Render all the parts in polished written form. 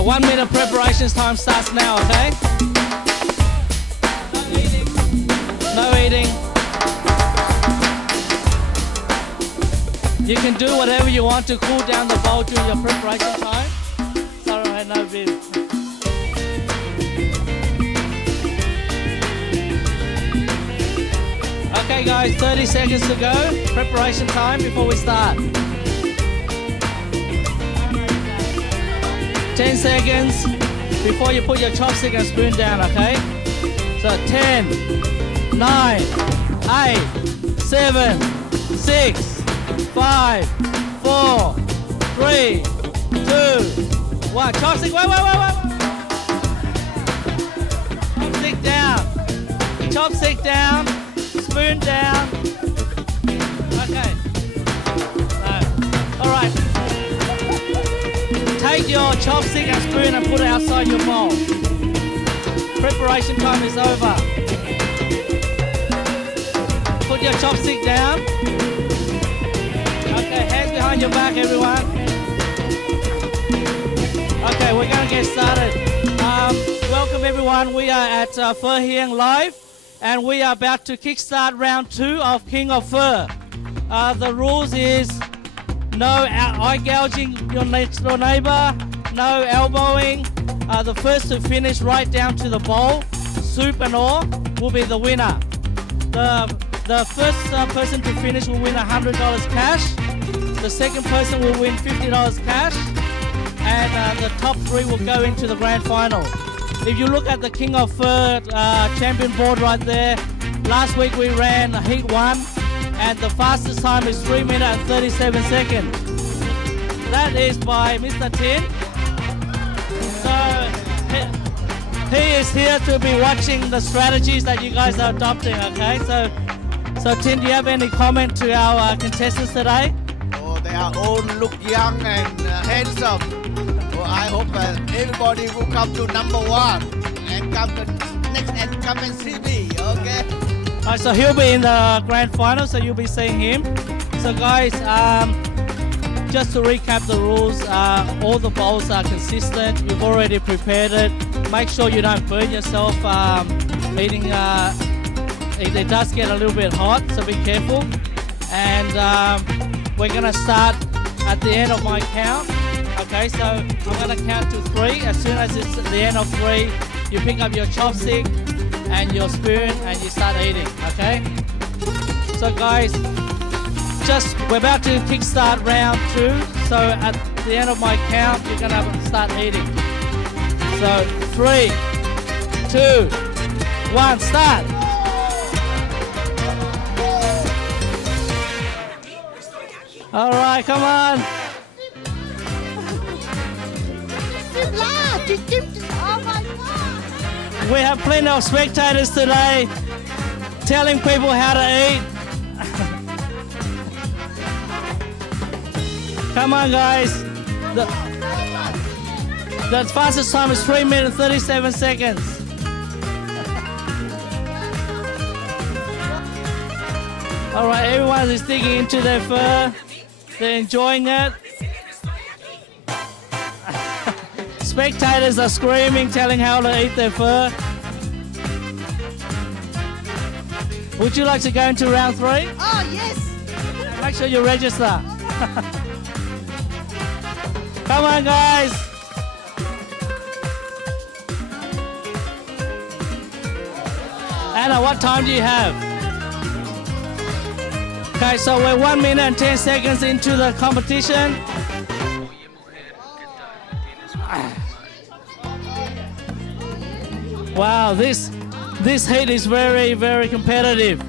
So 1 minute preparations time starts now, okay? No eating. No eating. You can do whatever you want to cool down the bowl during your preparation time. Alright, no beef. Okay guys, 30 seconds to go. Preparation time before we start. 10 seconds before you put your chopstick and spoon down, okay? So 10, 9, 8, 7, 6, 5, 4, 3, 2, 1. Chopstick, wait. Chopstick down. Chopstick down. Spoon down. Okay. No. All right. Take your chopstick and spoon and put it outside your bowl. Preparation time is over. Put your chopstick down. Okay, hands behind your back, everyone. Okay, we're going to get started. Welcome, everyone. We are at Pho Hiang Live, and we are about to kickstart round 2 of King of Pho. The rules is no eye gouging your next door neighbor, no elbowing. The first to finish right down to the bowl, soup and all, will be the winner. The first person to finish will win $100 cash. The second person will win $50 cash. And the top 3 will go into the grand final. If you look at the King of Pho champion board right there, last week we ran Heat 1, and the fastest time is 3 minutes and 37 seconds. That is by Mr. Tin. So he is here to be watching the strategies that you guys are adopting, okay? So Tin, do you have any comment to our contestants today? Oh, they are all look young and handsome. So I hope everybody will come to number 1 and come to next and come and see me, okay? Alright, so he'll be in the grand final, so you'll be seeing him. So guys, just to recap the rules, all the bowls are consistent. You've already prepared it. Make sure you don't burn yourself eating. It does get a little bit hot, so be careful. And we're gonna start at the end of my count. Okay, so I'm gonna count to 3. As soon as it's at the end of 3, you pick up your chopstick and your spoon and you start eating, okay? So guys, we're about to kickstart round 2. So at the end of my count, you're gonna start eating. So 3, 2, 1, start. All right, come on. Oh my God! We have plenty of spectators today telling people how to eat. Come on, guys. The fastest time is 3 minutes 37 seconds. All right, everyone is digging into their pho. They're enjoying it. Spectators are screaming, telling how to eat their pho. Would you like to go into round 3? Oh yes! Make sure you register. Come on, guys. Anna, what time do you have? Okay, so we're 1 minute and 10 seconds into the competition. Wow, this heat is very, very competitive.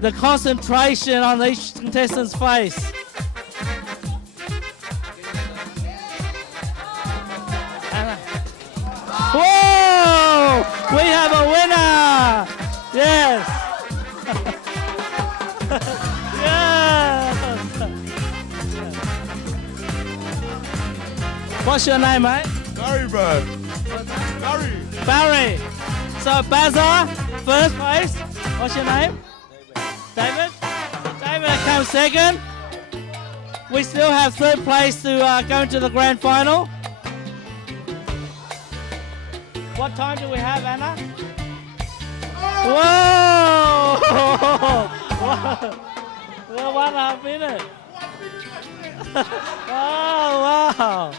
The concentration on each contestant's face. Whoa! We have a winner! Yes! Yes! What's your name, mate? Barry, man. Barry. Barry. So Bazza, first place. What's your name? David. David comes second. We still have third place to go into the grand final. What time do we have, Anna? Whoa! Well, 1.5 minutes. Oh, wow.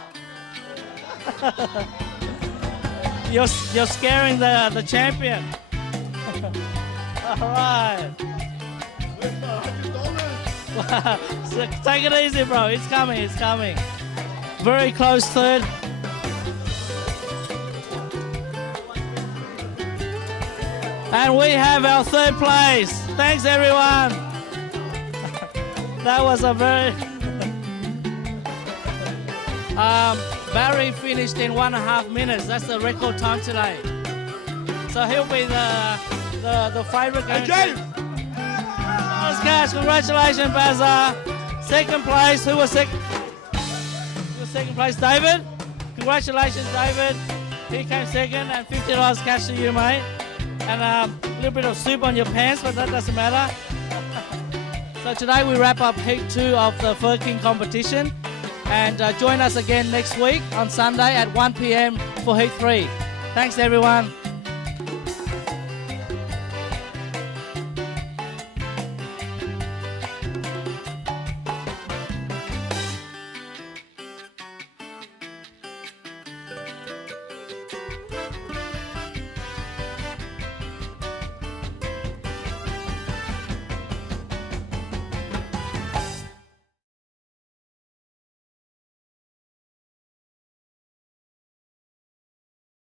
You're scaring the champion. All right. So take it easy, bro. It's coming. It's coming. Very close third. And we have our third place. Thanks, everyone. That was a very... Barry finished in 1.5 minutes. That's the record time today. So he'll be the favorite. Hey, James! Cash, congratulations, Bazar. Second place. Who was second? Second place, David. Congratulations, David. He came second, and $50 cash to you, mate. And a little bit of soup on your pants, but that doesn't matter. So today we wrap up Heat 2 of the Fur King competition. And join us again next week on Sunday at 1 p.m. for Heat 3. Thanks, everyone.